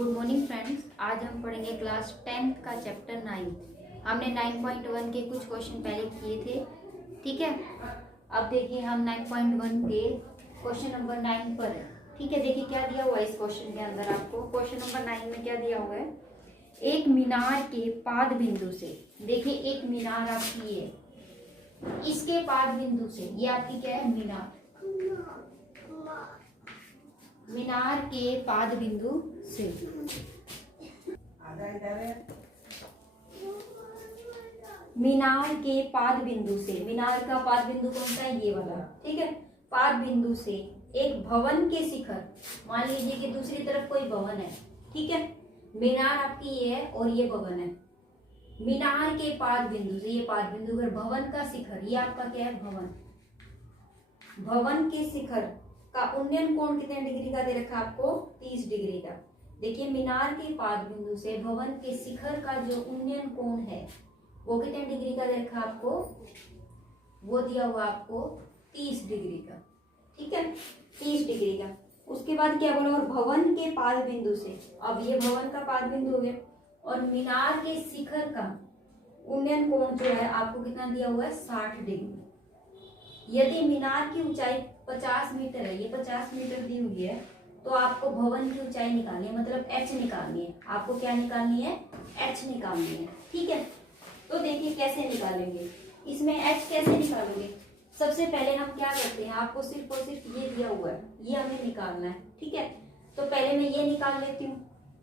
Good morning friends. आज हम पढ़ेंगे क्लास 10th का चैप्टर 9। हमने 9.1 के कुछ क्वेश्चन पहले किए थे, ठीक है। अब देखिए हम 9.1 के क्वेश्चन नंबर 9 पर है, ठीक है। देखिए क्या दिया हुआ है इस क्वेश्चन के अंदर आपको। क्वेश्चन नंबर 9 में क्या दिया हुआ है, एक मीनार के पाद बिंदु से, देखिए एक मीनार आपकी है, इसके पाद बिंदु से, ये आपकी क्या है मीनार, मीनार के पाद बिंदु से मीनार के पाद बिंदु से, मीनार का पाद बिंदु कौन सा है, ये वाला, ठीक है। पाद बिंदु से एक भवन के शिखर, मान लीजिए कि दूसरी तरफ कोई भवन है, ठीक है। मीनार आपकी ये है और ये भवन है। मीनार के पाद बिंदु से, ये पाद बिंदु पर भवन का शिखर, ये आपका क्या है भवन, भवन के शिखर का उन्नयन कोण कितने डिग्री का दे रखा है आपको, 30 डिग्री का। देखिए मीनार के पाद बिंदु से भवन के शिखर का जो उन्नयन कोण है वो कितने डिग्री का दे रखा है आपको, वो दिया हुआ आपको 30 डिग्री का, ठीक है, 30 डिग्री का। उसके बाद क्या बोला, और भवन के पाद बिंदु से, अब ये भवन का पाद बिंदु हो गया, और मीनार के शिखर का उन्नयन कोण जो है आपको कितना दिया हुआ है, 60 डिग्री। यदि मीनार की ऊंचाई 50 मीटर है, ये 50 मीटर दी हुई है, तो आपको भवन की ऊंचाई निकालनी है, मतलब h निकालनी है। आपको क्या निकालनी है, h निकालनी है, ठीक है। तो देखिए कैसे निकालेंगे, इसमें h कैसे निकालोगे। सबसे पहले हम क्या करते हैं, आपको सिर्फ और सिर्फ ये दिया हुआ है, ये हमें निकालना है, ठीक है। तो पहले मैं ये निकाल लेती हूँ,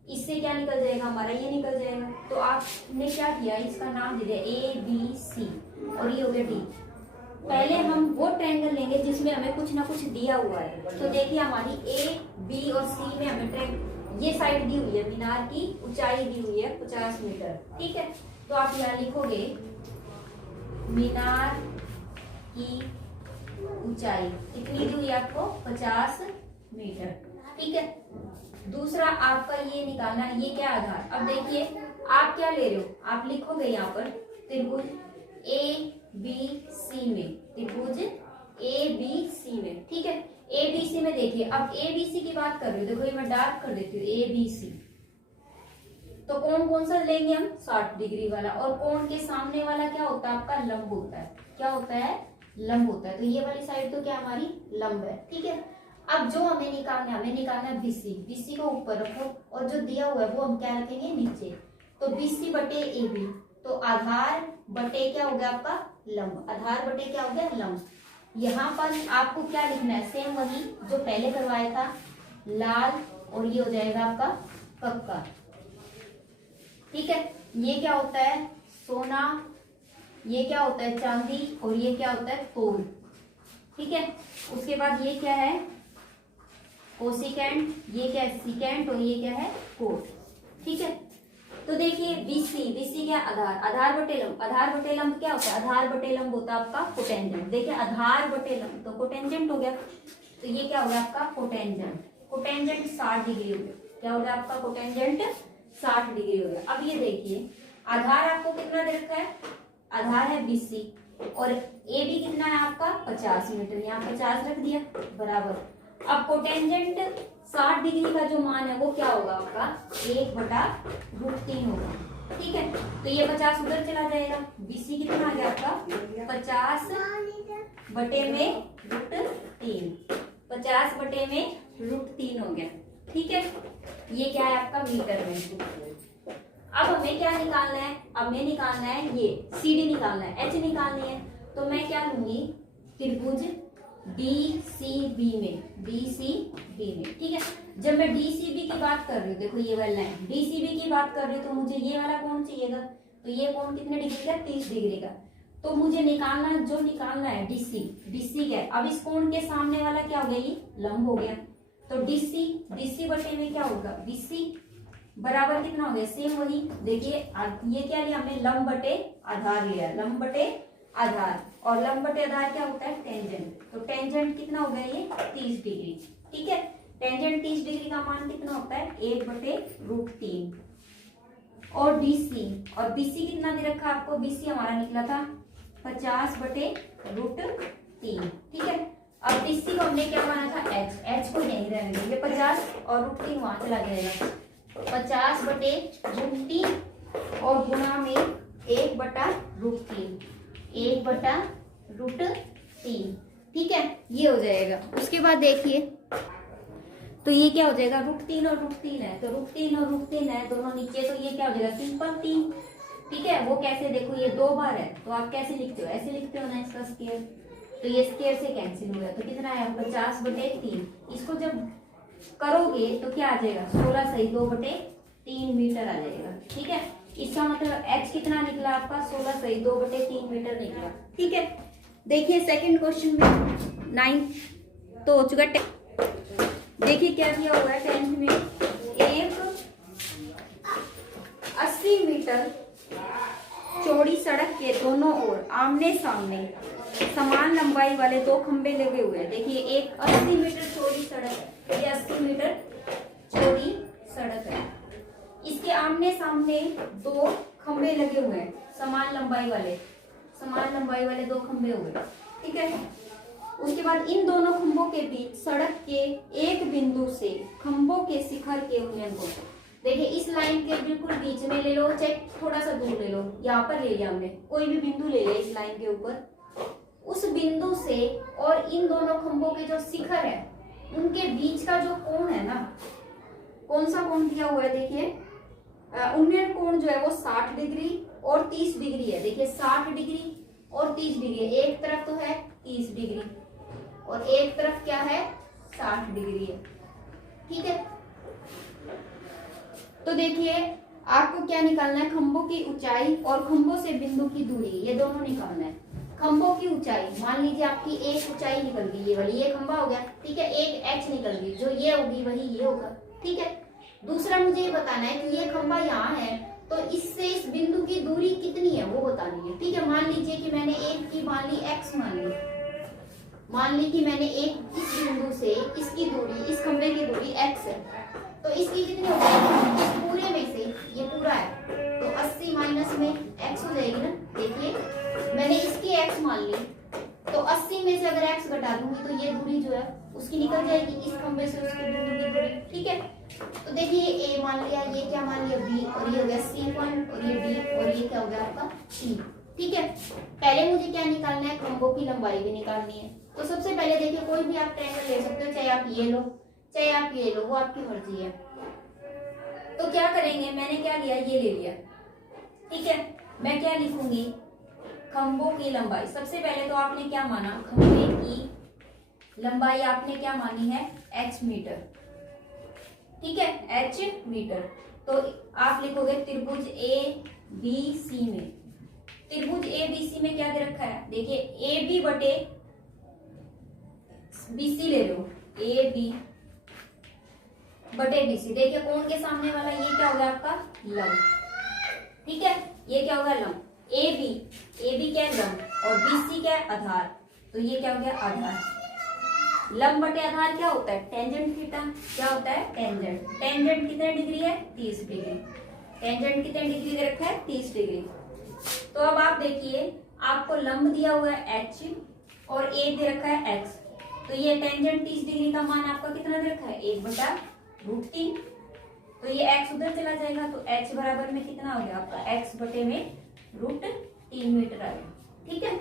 इससे क्या निकल जाएगा हमारा, ये निकल जाएगा। तो आपने क्या किया, इसका नाम दे दिया ABC और ये हो गया D। पहले हम वो ट्रायंगल लेंगे जिसमें हमें कुछ ना कुछ दिया हुआ है। तो देखिए हमारी A, B और C में हमें ट्रायंगल, ये साइड दी हुई है, मीनार की ऊंचाई दी हुई है 50 मीटर, ठीक है। तो आप यहाँ लिखोगे मीनार की ऊंचाई कितनी दी हुई है आपको, 50 मीटर, ठीक है। दूसरा आपका ये निकालना है, ये क्या आधार। अब देखिए आप क्या ले रहे हो, आप लिखोगे यहाँ पर त्रिभुज ABC में, त्रिभुज ABC में, ठीक है। ABC में देखिए, अब ABC की बात कर रही हूँ, देखो ये मैं डार्क कर देती हूँ ABC। तो कोण कौन सा लेंगे हम, 60 डिग्री वाला। और कोण के सामने वाला क्या होता है आपका, लंब होता है। क्या होता है, लंब होता है। तो ये वाली साइड तो क्या हमारी लंब है, ठीक है। अब जो हमें निकालना है, हमें निकालना है BC को ऊपर रखो, और जो दिया हुआ है वो हम क्या रखेंगे नीचे। तो BC बटे AB, तो आधार बटे क्या हो गया आपका लंब, आधार बटे क्या हो गया लंब। यहाँ पर आपको क्या लिखना है, सेम वही जो पहले करवाया था, लाल, और ये हो जाएगा आपका पक्का, ठीक है। ये क्या होता है सोना, ये क्या होता है चांदी, और ये क्या होता है तोल, ठीक है। उसके बाद ये क्या है कोसिकेंट, ये क्या है सिकेंट, और ये क्या है कोट, ठीक है। तो देखिए BC क्या आधार, आधार बटे लंब, आधार बटे लंब क्या होता है, आधार बटे लंब होता है आपका कोटेंजेंट। देखिए आधार बटे लंब तो कोटेंजेंट हो गया, तो ये क्या हो गया आपका कोटेंजेंट, कोटेंजेंट 60 डिग्री हो गया। क्या हो गया आपका कोटेंजेंट 60 डिग्री हो गया। अब ये देखिए आधार आपको कितना दे रखा है, आधार है BC, और AB कितना है आपका 50 मीटर, यहाँ 50 रख दिया बराबर। अब कोटेंजेंट 60 डिग्री का जो मान है वो क्या होगा आपका 1/√3 होगा, ठीक है। तो ये 50 उधर चला जाएगा, BC कितना आ गया आपका 50 बटे में √3, 50 बटे में √3 हो गया, ठीक है। ये क्या है आपका मीटर में। अब हमें क्या निकालना है, हमें निकालना है ये CD निकालना है, H निकालनी है। तो मैं क्या लूंगी त्रिभुज DCB में, DCB में, ठीक है। जब मैं DCB की बात कर रही हूँ, देखो ये वाला लाइन DCB की बात कर रही हूँ, तो मुझे ये वाला कोण चाहिएगा। तो ये कोण कितने डिग्री का, 30 डिग्री का। तो मुझे निकालना, जो निकालना है DC क्या है। अब इस कोण के सामने वाला क्या हो गया, ये लंब हो गया। तो DC बटे में क्या होगा BC बराबर कितना हो गया, सेम वही। देखिए ये क्या लिया हमने, लंब बटे आधार लिया, लंब बटे आधार, और लंब बटे आधार क्या होता है टेंजेंट। तो टेंजेंट कितना हो गया ये 30 डिग्री, ठीक है। टेंजेंट 30 डिग्री का मान कितना होता है 1/√3। और BC कितना दे रखा आपको, BC हमारा निकला था 50 बटे √3, ठीक है। अब BC को हमने क्या माना था H को यहीं रहने देंगे 50, और √3 वहां चला जाएगा। 50/√3 और गुणा में 1/√3, 1/√3। ठीक है, ये हो जाएगा। उसके बाद देखिए तो ये क्या हो जाएगा, √3 और √3 है, तो √3 और √3 है दोनों नीचे, तो ये क्या हो जाएगा, सिंपल 3। ठीक है, वो कैसे, देखो ये 2 बार है तो आप कैसे लिखते हो, ऐसे लिखते हो ना इसका स्क्वायर, तो ये स्क्वायर से कैंसिल हो गया, तो कितना आया 50/3। इसको जब करोगे तो क्या आ जाएगा, 16 सही 2/3 मीटर आ जाएगा। ठीक है, इसका मतलब h कितना निकला आपका, 16 सही 2/3 मीटर निकला। ठीक है, देखिए सेकंड क्वेश्चन में 9 तो हो चुका। देखिए क्या दिया हुआ है 10th में, एक 80 मीटर चौड़ी सड़क के दोनों ओर आमने सामने समान लंबाई वाले 2 खंबे लगे हुए हैं। देखिए एक 80 मीटर चौड़ी सड़क है, ये 80 मीटर चौड़ी सड़क है, इसके आमने सामने 2 खंबे लगे हुए हैं, समान लंबाई वाले 2 खंबे हुए। ठीक है, उसके बाद इन दोनों खंभों के बीच सड़क के एक बिंदु से खंभों के शिखर के उन्नयन को, देखिए इस लाइन के बिल्कुल बीच में ले लो, चाहे थोड़ा सा दूर ले लो, यहाँ पर ले लिया हमने, कोई भी बिंदु ले लिया इस लाइन के ऊपर, उस बिंदु से और इन दोनों खंभों के जो शिखर है उनके बीच का जो कोण है ना, कौन सा कोण दिया हुआ है, देखिए उन्नयन कोण जो है वो 60 डिग्री और 30 डिग्री है। देखिए 60 डिग्री और 30 डिग्री, एक तरफ तो है 30 डिग्री और एक तरफ क्या है 60 डिग्री है। ठीक है, तो देखिए आपको क्या निकालना है, खंभों की ऊंचाई और खंभों से बिंदु की दूरी, ये दोनों निकालना है। खंभों की ऊंचाई, मान लीजिए आपकी एक ऊंचाई निकल गई, ये वाली, ये खंभा हो गया। ठीक है, एक h निकल गई, जो ये होगी वही ये होगा। ठीक है, दूसरा मुझे ये बताना है कि ये खंभा यहाँ है तो इससे इस बिंदु की दूरी कितनी है वो बतानी है। ठीक है, मान लीजिए कि मैंने एक की मान ली x मान ली कि मैंने एक इस बिंदु से इसकी दूरी, इस खंभे की दूरी x है, तो इसकी कितनी हो जाएगी, इस पूरे में से ये पूरा है तो 80 माइनस में x हो जाएगी ना। देखिए मैंने इसकी x मान ली तो 80 में से अगर x घटा दूंगी तो ये दूरी जो है उसकी निकल जाएगी, इस खंभे से उसके बिंदु की दूरी। ठीक है, तो देखिए a मान लिया, ये क्या मान लिया b, और ये हो गया c पॉइंट, और ये d, और ये क्या हो गया आपका c। ठीक है, पहले मुझे क्या निकालना है, खंभों की लंबाई भी निकालनी है। तो सबसे पहले देखिए कोई भी आप ट्रायंगल ले सकते हो, चाहे आप ये लो चाहे आप ये लो, वो आपकी मर्जी है। तो क्या करेंगे, मैंने क्या लिया, ये ले लिया। ठीक है, मैं क्या लिखूंगी, खंभों की लंबाई। सबसे पहले तो आपने क्या माना, खंभे की लंबाई आपने क्या मानी है, h मीटर। ठीक है, h मीटर। तो आप लिखोगे त्रिभुज ABC में, त्रिभुज ABC में क्या दे रखा है, देखिए AB/BC ले लो, AB/BC। देखिए कोण के सामने वाला ये क्या होगा आपका लंब। ठीक है, ये क्या होगा लंब, AB क्या है लंब और BC क्या है आधार, तो ये क्या हो गया आधार। लंब बटे आधार क्या होता है, टेंजेंट थीटा। क्या होता है टेंजेंट, टेंजेंट कितने डिग्री है 30 डिग्री, टेंजेंट कितने डिग्री दे रखा है 30 डिग्री। तो अब आप देखिए आपको लंब दिया हुआ है h और a दे रखा है x, तो ये टेंजेंट 30 डिग्री का मान आपका कितना दे रखा है 1/√3, तो ये x उधर चला जाएगा तो h बराबर में कितना हो गया आपका x बटे में √3 मीटर आ गया। ठीक है,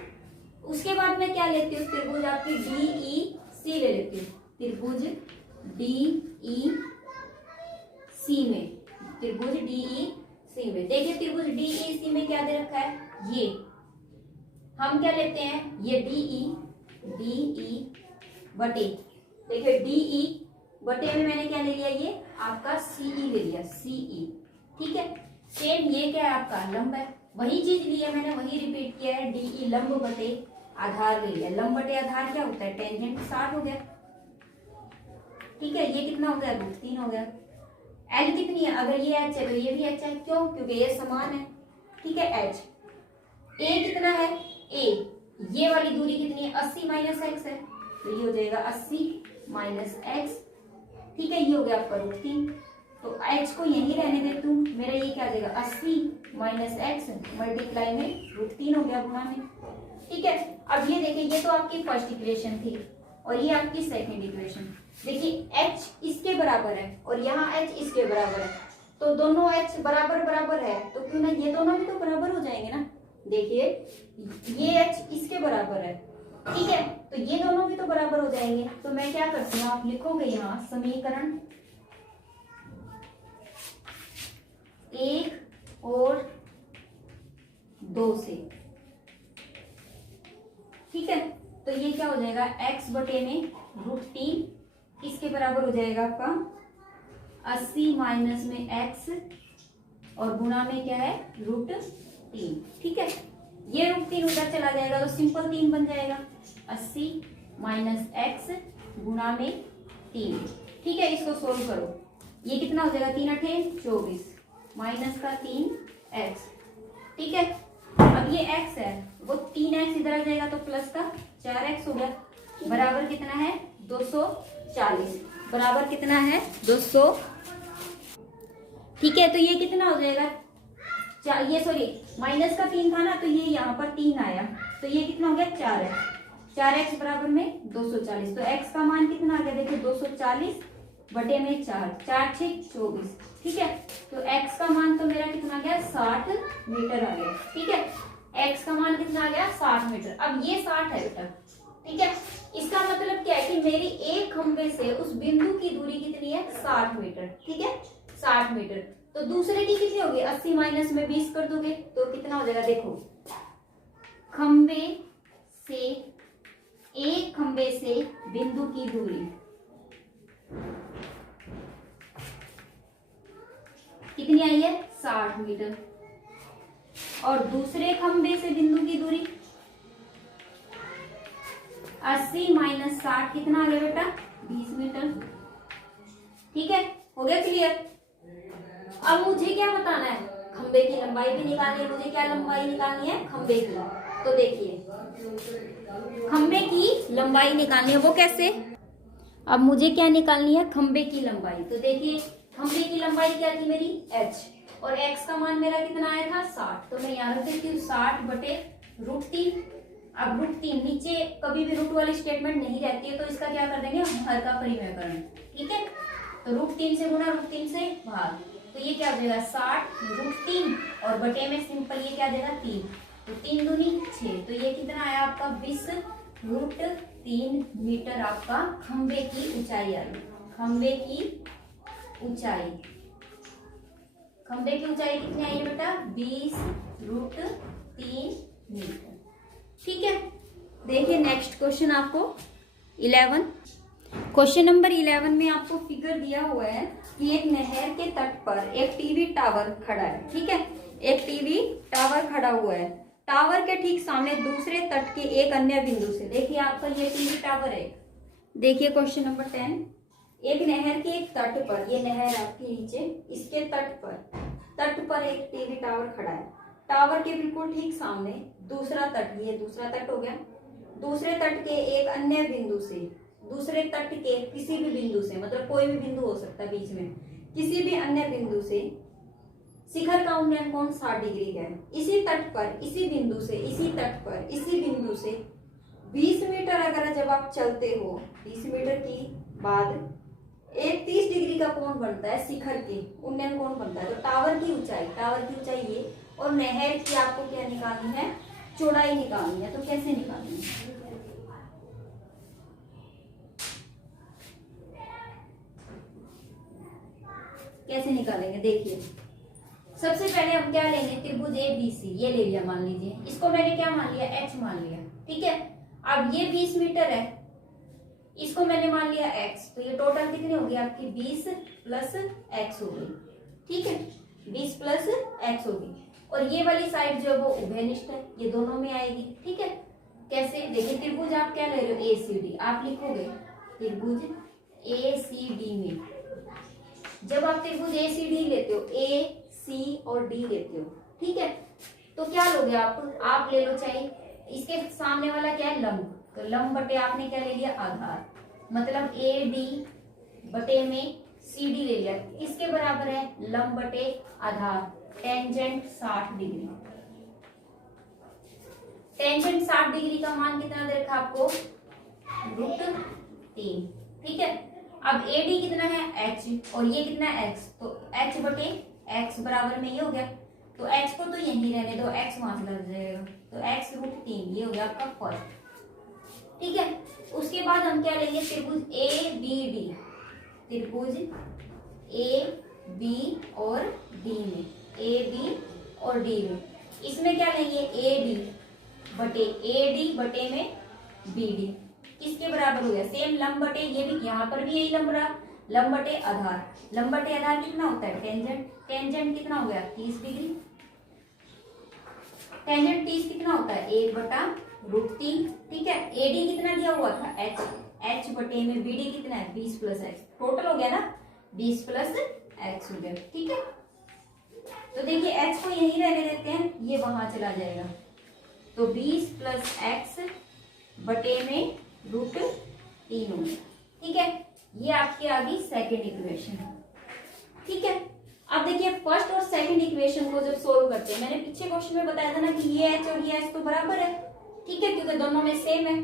उसके बाद में क्या लेती हूँ, त्रिभुज आपकी DEC ले लेती हूँ, त्रिभुज DEC में, त्रिभुज DEC में। देखिए त्रिभुज DEC में क्या दे रखा है, ये हम क्या लेते हैं, ये DE बटे, देखिए DE बटे में मैंने क्या ले लिया, ये आपका CE ले लिया, CE। ठीक है, सेम ये क्या है आपका लंब है, वही चीज ली है मैंने, वही रिपीट किया है, DE लंब बटे आधार ले लिया। लंब बटे आधार क्या होता है, टेंजेंट 60 हो गया। ठीक है, ये कितना हो गया √3 हो गया। L कितनी है, अगर ये h है तो ये भी h है, क्यों, क्योंकि ये समान है। ठीक है, h a कितना है, a ये वाली दूरी कितनी है 80 माइनस x है, तो ये हो जाएगा 80 माइनस x। ठीक है, ये हो गया आपका √3, तो h को यही रहने देती हूँ, मेरा ये क्या आ जाएगा 80 माइनस x मल्टीप्लाई में √3 हो गया गुणा में। ठीक है, अब ये देखिए ये तो आपकी फर्स्ट इक्वेशन थी और ये आपकी सेकंड इक्वेशन। देखिए h इसके बराबर है और यहाँ h इसके बराबर है, तो दोनों h बराबर बराबर है, तो क्यों ना ये दोनों भी तो बराबर हो जाएंगे ना। देखिए ये h इसके बराबर है, ठीक है, तो ये दोनों भी तो बराबर हो जाएंगे। तो मैं क्या करती हूँ, आप लिखोगे यहाँ समीकरण 1 और 2 से, ठीक है। तो ये क्या हो जाएगा, x बटे में √3 इसके बराबर हो जाएगा आपका 80 माइनस में x और गुणा में क्या है √3, ठीक है। ये √3 उधर चला जाएगा तो सिंपल 3 बन जाएगा, 80 माइनस x गुणा में 3, ठीक है। इसको सोल्व करो, ये कितना हो जाएगा, 3 अठे 24 माइनस का 3x, ठीक है। अब ये x है, वो 3x इधर आ जाएगा तो प्लस का 4x हो गया, बराबर कितना है 240, बराबर कितना है 200, ठीक है। तो ये कितना हो जाएगा, ये सॉरी माइनस का 3 था ना, तो ये यहाँ पर 3 आया, तो ये कितना हो गया 4x बराबर में 240। तो x का मान कितना आ गया, देखिए 240 बटे में 4, 4 6 24, ठीक है। तो x का मान तो मेरा कितना आ गया 60 मीटर आ गया, ठीक है। x का मान कितना आ गया 60 मीटर। अब ये 60 है बेटा, ठीक है। इसका मतलब क्या है कि मेरी एक खंबे से उस बिंदु की दूरी कितनी है 60 मीटर, ठीक है, 60 मीटर। तो दूसरे की कितनी होगी, 80 माइनस में 20 कर दोगे तो कितना हो जाएगा, देखो खंबे से, एक खंबे से बिंदु की दूरी कितनी आई है 60 मीटर, और दूसरे खंबे से बिंदु की दूरी 80 माइनस 60 कितना आ गया बेटा 20 मीटर, ठीक है। हो गया क्लियर। अब मुझे क्या बताना है, खंबे की लंबाई भी निकालनी है, मुझे क्या लंबाई निकालनी है खंबे की। तो देखिए खंबे की लंबाई निकालनी है, वो कैसे, अब मुझे क्या निकालनी है खंबे की लंबाई। तो देखिए खंबे की लंबाई क्या थी मेरी h, और x का मान मेरा कितना आया था 60, तो मैं यहाँ रख देती हूँ 60 बटे √3। अब √3 नीचे कभी भी रूट वाली स्टेटमेंट नहीं रहती है, तो इसका क्या कर देंगे हम हर का परिमेयकरण, ठीक है। तो √3 से गुणा √3 से भाग, तो ये क्या हो जाएगा 60 √3 और बटे में सिंपल ये क्या देगा 3, तो 3 दूनी 6, तो ये कितना आया आपका 20 √3 मीटर आपका खंबे की ऊंचाई आई। खंबे की ऊंचाई, खंबे की ऊंचाई कितनी आई है बेटा 20 √3 मीटर, ठीक है। देखिए नेक्स्ट क्वेश्चन आपको 11, क्वेश्चन नंबर 11 में आपको फिगर दिया हुआ है कि एक नहर के तट पर एक टीवी टावर खड़ा है, ठीक है। एक टीवी टावर खड़ा हुआ है, टावर के ठीक सामने दूसरे तट के एक अन्य बिंदु से, देखिए आपका ये टीवी टावर है। देखिए क्वेश्चन नंबर 10, एक नहर के एक तट पर, ये नहर आपके नीचे, इसके तट पर एक टीवी टावर खड़ा है, टावर के बिल्कुल ठीक सामने दूसरा तट, ये दूसरा तट हो गया, दूसरे तट के एक अन्य बिंदु से, दूसरे तट के किसी भी बिंदु से, मतलब कोई भी बिंदु हो सकता है बीच में, किसी भी अन्य बिंदु से शिखर का उन्नयन कोण 60 डिग्री है। इसी तट पर, इसी बिंदु से, इसी तट पर, इसी बिंदु से 20 मीटर अगर जब आप चलते हो, 20 मीटर की बाद एक 30 डिग्री का कोण बनता है, शिखर की उन्नयन कोण बनता है। तो टावर की ऊंचाई ये, और नहर की आपको क्या निकालनी है चौड़ाई निकालनी है। तो कैसे निकालनी है, कैसे निकालेंगे, देखिए सबसे पहले हम क्या लेंगे, त्रिभुज ABC, ये ले लिया मान लीजिए, इसको मैंने क्या मान लिया h मान लिया, ठीक है। अब ये 20 मीटर है, इसको मैंने मान लिया x, तो ये टोटल कितनी होगी आपकी 20 प्लस x होगी, ठीक है, 20 प्लस x होगी। और ये वाली साइड जो है वो उभयनिष्ठ है, ये दोनों में आएगी, ठीक है। कैसे, देखिए त्रिभुज आप क्या ले रहे हो ACD, आप लिखोगे त्रिभुज ACD में, जब आप त्रिभुज ACD लेते हो, A C और D लेते हो, ठीक है, तो क्या लोगे आप ले लो चाहे इसके सामने वाला क्या है लंब, तो लंब बटे आपने क्या ले लिया आधार, मतलब AD बटे में CD ले लिया, इसके बराबर है लंब बटे आधार, टेंजेंट 60 डिग्री। टेंजेंट 60 डिग्री का मान कितना दे रखा आपको √3, ठीक है। अब AD कितना है h और ये कितना है x, तो h बटे x बराबर में ये हो गया, तो h को तो यहीं रहने दो, x वहां से लग जाएगा, तो x रूट 3 ये हो गया आपका फर्स्ट। ठीक है, उसके बाद हम क्या लेंगे, त्रिभुज ए बी डी, त्रिभुज ए बी और डी में, ए बी और डी में, इसमें क्या लेंगे ए डी बटे में बी डी, किसके बराबर हो गया, सेम लंब बटे, ये भी यहाँ पर भी यही लंब रहा, लंब बटे आधार, लंब बटे आधार कितना होता है, टेंजेंट, टेंजेंट कितना हो गया 30 डिग्री, टेंजेंट 30 कितना होता है 1/√3। ठीक है, एडी कितना दिया हुआ था h, h बटे में bd कितना है 20 + x, टोटल हो गया ना 20 + x हो गया। ठीक है, तो देखिए h को यहीं रहने देते हैं, ये वहां चला जाएगा, तो 20 + x बटे में √3 हो गया। ठीक है, ये आपकी आ गई सेकेंड इक्वेशन। ठीक है, अब देखिए फर्स्ट और सेकंड इक्वेशन को जब सोल्व करते हैं, मैंने पीछे क्वेश्चन में बताया था ना कि ये h और ये h तो बराबर है। ठीक है, क्योंकि दोनों में सेम है,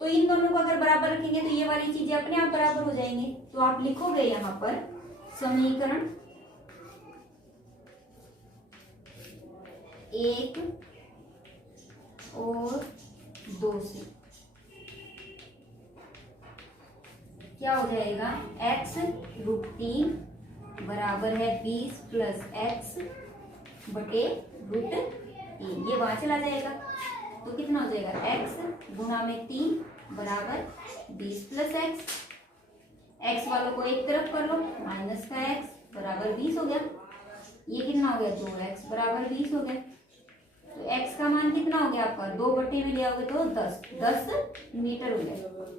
तो इन दोनों को अगर बराबर रखेंगे तो ये वाली चीजें अपने आप बराबर हो जाएंगी। तो आप लिखोगे यहाँ पर समीकरण 1 और 2 से क्या हो जाएगा, x√3 बराबर है 20 + x बटे √3, ये वहां चला जाएगा, तो कितना हो जाएगा x गुणा में 3 बराबर 20 + x, x वालों को एक तरफ कर लो, माइनस का x बराबर 20 हो गया, ये कितना हो गया 2x बराबर 20 हो गया, तो x का मान कितना हो गया आपका, 2 बटे में लिया होगा तो 10 मीटर हो गया,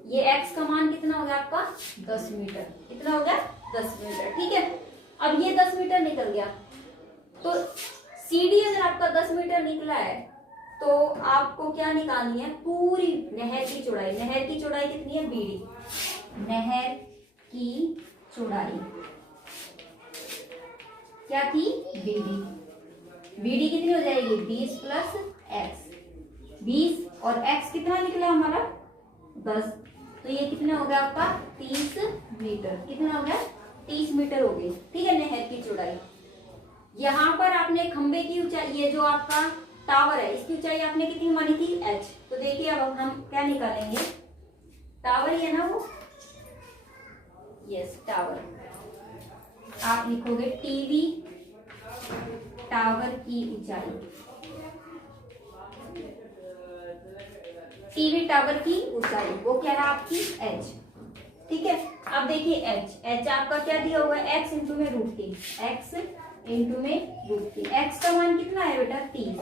ये x का मान कितना हो गया आपका 10 मीटर, कितना हो गया 10 मीटर। ठीक है, अब ये 10 मीटर निकल गया, तो CD अगर आपका 10 मीटर निकला है तो आपको क्या निकालनी है, पूरी नहर की चौड़ाई, नहर की चौड़ाई कितनी है BD, नहर की चौड़ाई क्या थी BD कितनी हो जाएगी 20 + x, 20 और x कितना निकला हमारा 10, तो ये कितना हो गया आपका 30 मीटर, कितना हो गया 30 मीटर हो गई। ठीक है, नहर की चौड़ाई। यहाँ पर आपने खंबे की ऊंचाई, ये जो आपका टावर है इसकी ऊंचाई आपने कितनी मानी थी h, तो देखिए अब हम क्या निकालेंगे, टावर ही है ना वो, यस टावर, आप लिखोगे टीवी टावर की ऊंचाई, टीवी टावर की ऊंचाई वो क्या रहा आपकी h। ठीक है, अब देखिए h आपका क्या दिया हुआ है x इंटू में √3, x इंटू में √3, x का मान कितना है बेटा 30,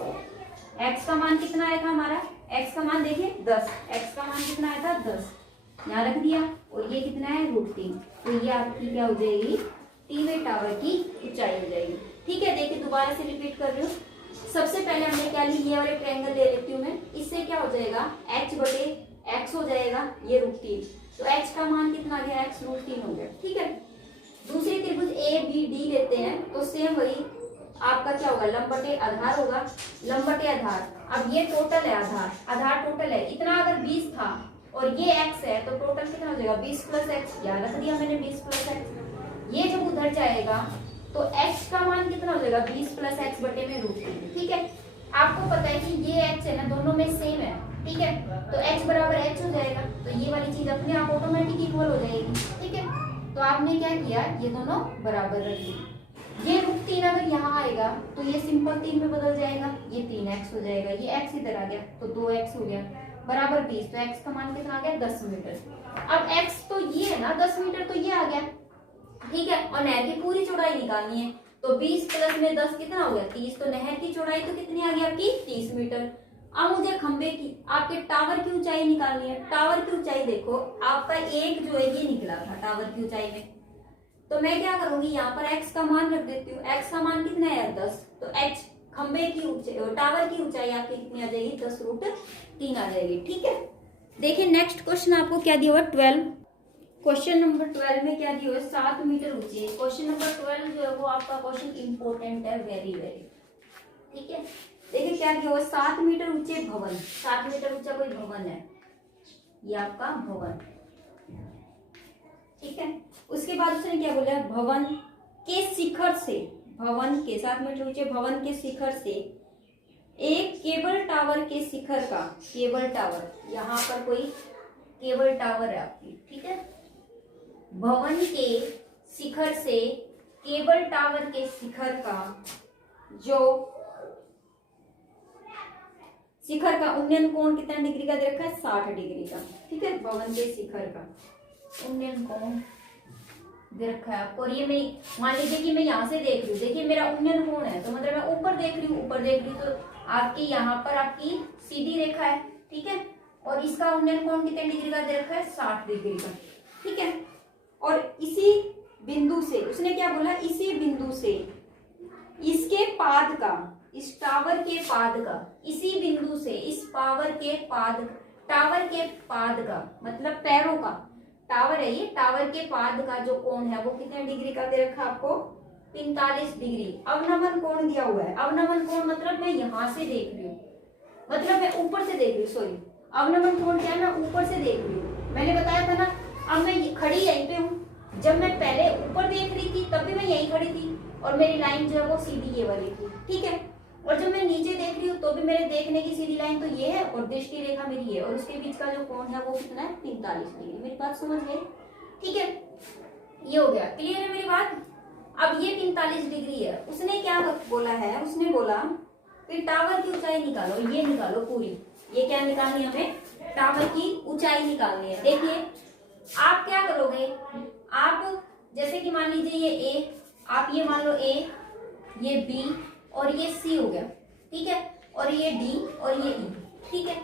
x का मान कितना आया था हमारा, x का मान देखिए 10, x का मान कितना आया था 10, यहाँ रख दिया, और ये कितना है √3, तो ये आपकी क्या हो जाएगी टीवी टावर की ऊंचाई हो जाएगी। ठीक है, देखिए दोबारा से रिपीट कर रही हूँ, सबसे पहले हमने क्या ली, ये वाले ट्रायंगल ले लेती हूँ मैं, इससे क्या हो जाएगा h बटे x हो जाएगा ये √3, तो h का मान कितना आ गया x √3 हो गया। ठीक है, दूसरी त्रिभुज ए बी डी लेते हैं, तो सेम वही आपका क्या होगा, लंब बटे आधार होगा, लंब बटे आधार, अब ये टोटल है आधार टोटल है, इतना अगर 20 था और ये x है तो टोटल कितना हो जाएगा 20 + x, यहाँ रख दिया मैंने 20 + x, ये जब उधर जाएगा तो x का मान कितना हो जाएगा 20 + x बटे में √3। ठीक है, आपको पता है कि ये h है ना, दोनों में सेम है। ठीक है, तो h बराबर h हो जाएगा, तो ये वाली चीज अपने आप ऑटोमेटिक इक्वल हो जाएगी। ठीक है, तो आपने क्या किया, ये दोनों बराबर रख दिए, ये √3 अगर यहाँ आएगा तो ये सिंपल 3 में बदल जाएगा, ये 3x हो जाएगा, ये x इधर आ गया तो 2x हो गया बराबर 20, तो x का मान कितना आ गया 10 मीटर। अब x तो ये है ना 10 मीटर, तो ये आ गया। ठीक है, और नहर की पूरी चौड़ाई निकालनी है, तो 20 + में 10 कितना हो गया 30, तो नहर की चौड़ाई तो कितनी आ गई आपकी 30 मीटर। अब मुझे खंबे की, आपके टावर की ऊंचाई निकालनी है। टावर की ऊंचाई देखो, आपका एक जो है ये निकला था टावर की ऊंचाई में, तो मैं क्या करूंगी यहाँ पर x का मान रख देती हूँ, x का मान कितना है 10, तो h खंबे की ऊंचाई, टावर की ऊंचाई आपकी कितनी आ जाएगी 10√3 आ जाएगी। ठीक है, देखिए नेक्स्ट क्वेश्चन आपको क्या दिया हुआ 12, क्वेश्चन नंबर 12 में क्या दिया हुआ है 7 मीटर ऊंची है। क्वेश्चन नंबर 12 जो है वो आपका क्वेश्चन इंपॉर्टेंट है, वेरी वेरी। ठीक है, देखिए क्या दिया हुआ 7 मीटर ऊंचे भवन, 7 मीटर ऊंचा कोई भवन है, ये आपका भवन। ठीक है, उसके बाद उसने क्या बोला, भवन के शिखर से, भवन के साथ में लीजिए, भवन के शिखर से एक केबल टावर के शिखर का, केबल टावर, यहाँ पर कोई केबल टावर है आपकी, ठीक है, भवन के शिखर से केबल टावर के शिखर का जो शिखर का उन्नयन कोण कितना डिग्री का दे रखा है, 60 डिग्री का, ठीक है, भवन के शिखर का उन्नयन कोण दे रखा है आपको। और ये मैं मान लीजिए कि मैं यहाँ से देख रही हूँ, देखिए मेरा उन्नयन कोण है, तो मतलब मैं ऊपर देख रही हूँ, ऊपर देख रही हूँ, तो आपकी यहाँ पर आपकी सीधी रेखा है, ठीक है, और इसका उन्नयन कोण कितने डिग्री का दे रखा है, 60 डिग्री का, ठीक है। और इसी बिंदु से, उसने क्या बोला, इसी बिंदु से इसके पाद का, इस टावर के पाद का, इसी बिंदु से इस पावर के पाद, टावर के पाद का मतलब पैरों का, टावर है ये, टावर के पाद का जो कोण है वो कितने डिग्री का दे रखा आपको, 45 डिग्री। अवनमन कोण दिया हुआ है, अवनमन कोण मतलब मैं यहाँ से देख रही हूँ, मतलब मैं ऊपर से देख रही हूँ, सॉरी, अवनमन कोण क्या है, मैं ऊपर से देख रही हूँ, मैंने बताया था ना। अब मैं खड़ी यहीं पे हूँ, जब मैं पहले ऊपर देख रही थी तब भी मैं यहीं खड़ी थी और मेरी लाइन जो है वो सीधी ये वाली थी, ठीक है, और जब मैं नीचे देख रही हूँ तो भी मेरे देखने की सीधी लाइन तो ये है और दृष्टि रेखा मेरी है, और उसके बीच का जो कोण है वो कितना है, 45 डिग्री। मेरी बात समझ गए, ठीक है, ये हो गया, क्लियर है मेरी बात। अब ये 45 डिग्री है, उसने क्या बोला है, उसने बोला फिर टावर की ऊंचाई निकालो, ये निकालो पूरी, ये क्या निकालनी है हमें, टावर की ऊंचाई निकालनी है। देखिए आप क्या करोगे, आप जैसे कि मान लीजिए ये ए, आप ये मान लो ए, ये बी और ये सी हो गया, ठीक है, और ये डी और ये ई, ठीक है।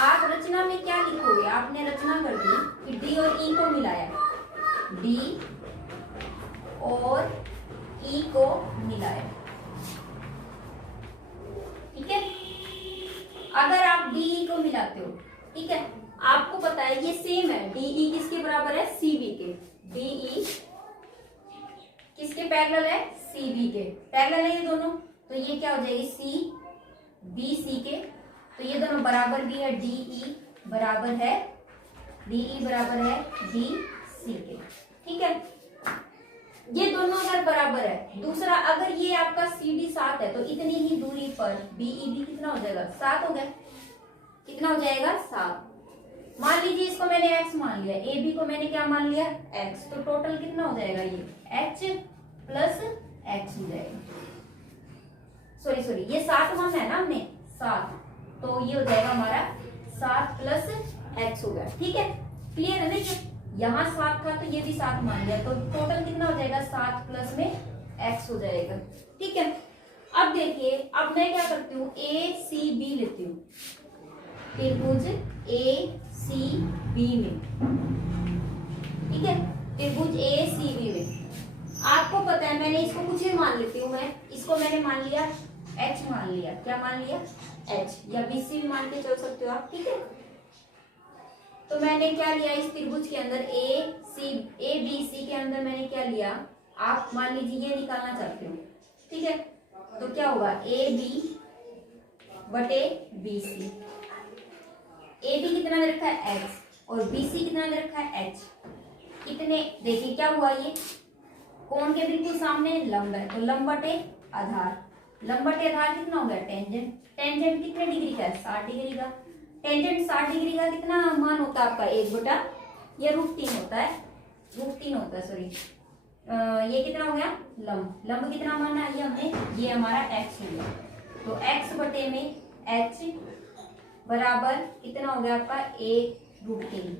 आप रचना में क्या लिखोगे, आपने रचना कर दी कि डी और ई को मिलाया, डी और ई को मिलाया, ठीक है। अगर आप डी ई को मिलाते हो, ठीक है, आपको पता है ये सेम है, डी ई किसके बराबर है, सी बी के, डी ई किसके पैरेलल है, सी बी के पैरेलल है ये दोनों, तो ये क्या हो जाएगी, सी बी सी के, तो ये दोनों बराबर भी है, डी ई बराबर है, डी ई बराबर है डी सी के, ठीक है। ये दोनों अगर बराबर है, दूसरा अगर ये आपका सी डी 7 है तो इतनी ही दूरी पर बी ई भी कितना हो जाएगा, 7 हो गया, कितना हो जाएगा, 7। मान लीजिए इसको मैंने x मान लिया, ए बी को मैंने क्या मान लिया, x, तो टोटल कितना हो जाएगा, ये h प्लस x हो जाएगा, सॉरी ये 7 माना है ना हमने, 7, तो ये हो जाएगा हमारा 7 प्लस x हो गया, ठीक है, क्लियर है ना। ये यहाँ 7 था तो ये भी 7 मान लिया, तो टोटल कितना हो जाएगा, 7 प्लस में x हो जाएगा, ठीक है। अब देखिए, अब मैं क्या करती हूँ, ए सी बी लेती हूँ, त्रिभुज ए सी बी में, ठीक है, त्रिभुज ए सी बी में आपको पता है, मैंने इसको कुछ भी मान लेती हूँ, मैं इसको मैंने मान लिया h मान लिया, क्या मान लिया, h, या बी सी भी मान के चल सकते हो आप, ठीक है। तो मैंने क्या लिया, इस त्रिभुज के अंदर ए बी सी के अंदर मैंने क्या लिया, आप मान लीजिए ये निकालना चाहते हो, ठीक है, तो क्या होगा, ए बी बटे बी सी, ए बी कितना दे रखा है x और बी सी कितना दे रखा है h, कितने, देखिए क्या हुआ, ये कोण के बिल्कुल सामने लंब है, तो लंब बटे आधार, लंब बटे आधार कितना हो गया, टेंजेंट, टेंजेंट कितने डिग्री का है, 60 डिग्री का, टेंजेंट 60 डिग्री का कितना मान होता है आपका, 1/, ये √3 होता है, √3 होता है, सॉरी, ये कितना हो गया, लंब, लंब कितना माना है ये हमने, ये हमारा x हो गया, तो x बटे में h बराबर कितना हो गया आपका, 1√3,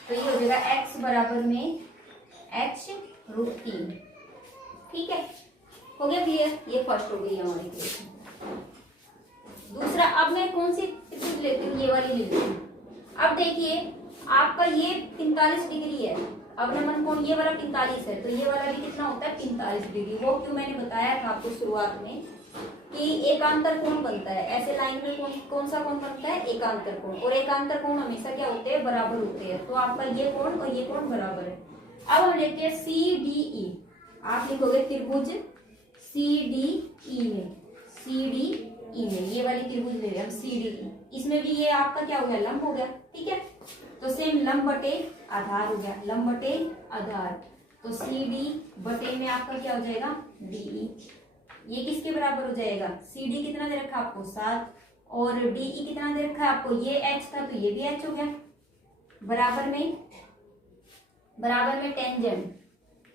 तो ये हो जाएगा x बराबर में h√3, ठीक है, हो गया क्लियर, ये फर्स्ट हो गई हमारी क्वेश्चन। दूसरा, अब मैं कौन सी त्रिभुज लेती हूँ, ये वाली ले लेती हूँ। अब देखिए आपका ये 45 डिग्री है, अवनमन कोण ये वाला 45 है, तो ये वाला भी कितना होता है, 45 डिग्री। वो क्यों मैंने बताया था आपको शुरुआत में कि एकांतर कोण बनता है, ऐसे लाइन में कौन सा कोण बनता है, एकांतर कोण, और एकांतर कोण हमेशा क्या होते हैं, बराबर होते हैं, तो आपका ये कोण और ये कोण बराबर है। अब हम लेते हैं सी डी ई, आप लिखोगे त्रिभुज सी डी ई में, सी डी ई में ये वाली त्रिभुज ले रहे हैं हम, सी डी ई, इसमें भी ये आपका क्या हो गया, लंब हो गया, ठीक है, तो सेम लंब बटे आधार हो गया, लंब बटे आधार, तो सी डी बटे में आपका क्या हो जाएगा, डी। ये किसके बराबर हो जाएगा, सी डी कितना दे रखा आपको 7, और डीई कितना दे रखा है आपको, ये एच था तो ये भी एच हो गया। बराबर में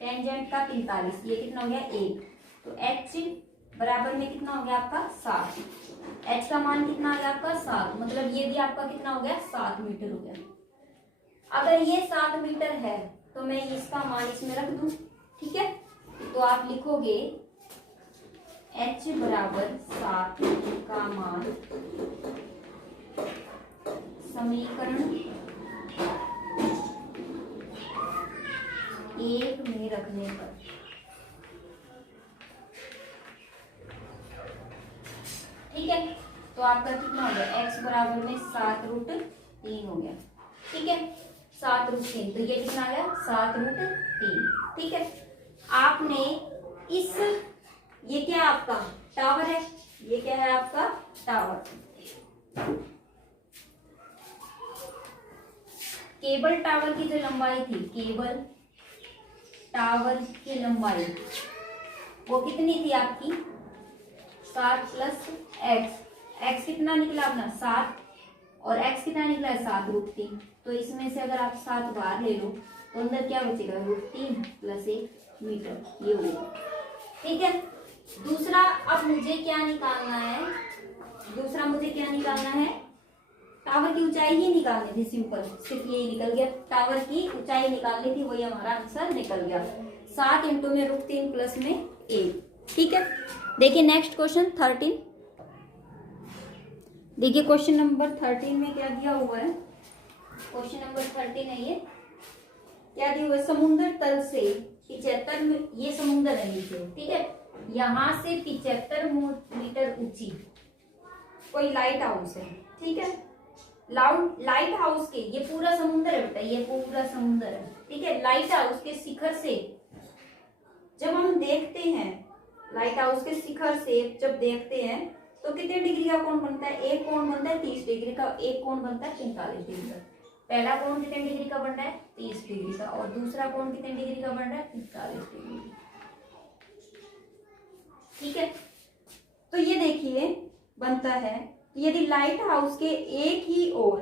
टेंजेंट का 45, ये कितना हो गया 1। तो एच बराबर में कितना हो गया आपका 7। एच का मान कितना आ गया आपका 7, मतलब ये भी आपका कितना हो गया 7 मीटर हो गया। अगर ये 7 मीटर है तो मैं इसका मान इसमें रख दूं, ठीक है। तो आप लिखोगे h बराबर 7 का मान समीकरण 1 में रखने पर, ठीक है। तो आपका कितना हो गया, x बराबर में 7√3 हो गया, ठीक है। 7√3, तो ये कितना आ गया 7√3, ठीक है। आपने इस, ये क्या आपका टावर है, ये क्या है आपका टावर। केबल टावर की जो लंबाई थी, केबल टावर की लंबाई वो कितनी थी आपकी 7 प्लस एक्स कितना निकला अपना 7, और x कितना निकला है 7√3। तो इसमें से अगर आप 7 बाहर ले लो तो अंदर क्या बचेगा, √3 प्लस 1 मीटर, ये हो गया, ठीक है। दूसरा अब मुझे क्या निकालना है, टावर की ऊंचाई ही निकालनी थी, सिंपल, सिर्फ यही निकल गया, टावर की ऊंचाई निकालनी थी, वही हमारा आंसर निकल गया। 7 इंटू में √3 प्लस में 1, ठीक है। देखिए नेक्स्ट क्वेश्चन 13, देखिए क्वेश्चन नंबर 13 में क्या दिया हुआ है, क्वेश्चन नंबर 13 है ये, क्या दिया हुआ है, समुद्र तल से 75, ये समुद्र है नीचे, ठीक है, यहाँ से 75 मीटर ऊंची कोई लाइट हाउस है, ठीक है। लाइट हाउस के, ये पूरा समुद्र है बेटा, ये पूरा समुद्र है, ठीक है। लाइट हाउस के शिखर से जब हम देखते हैं, लाइट हाउस के शिखर से जब देखते हैं तो कितने डिग्री का कोण बनता है, एक कोण बनता है 30 डिग्री का, एक कोण बनता है 45 डिग्री का। पहला कोण कितने डिग्री का बन रहा है 30 डिग्री का, और दूसरा कोण कितने डिग्री का बन रहा है 45 डिग्री, ठीक है। तो ये देखिए बनता है, यदि लाइट हाउस के एक ही ओर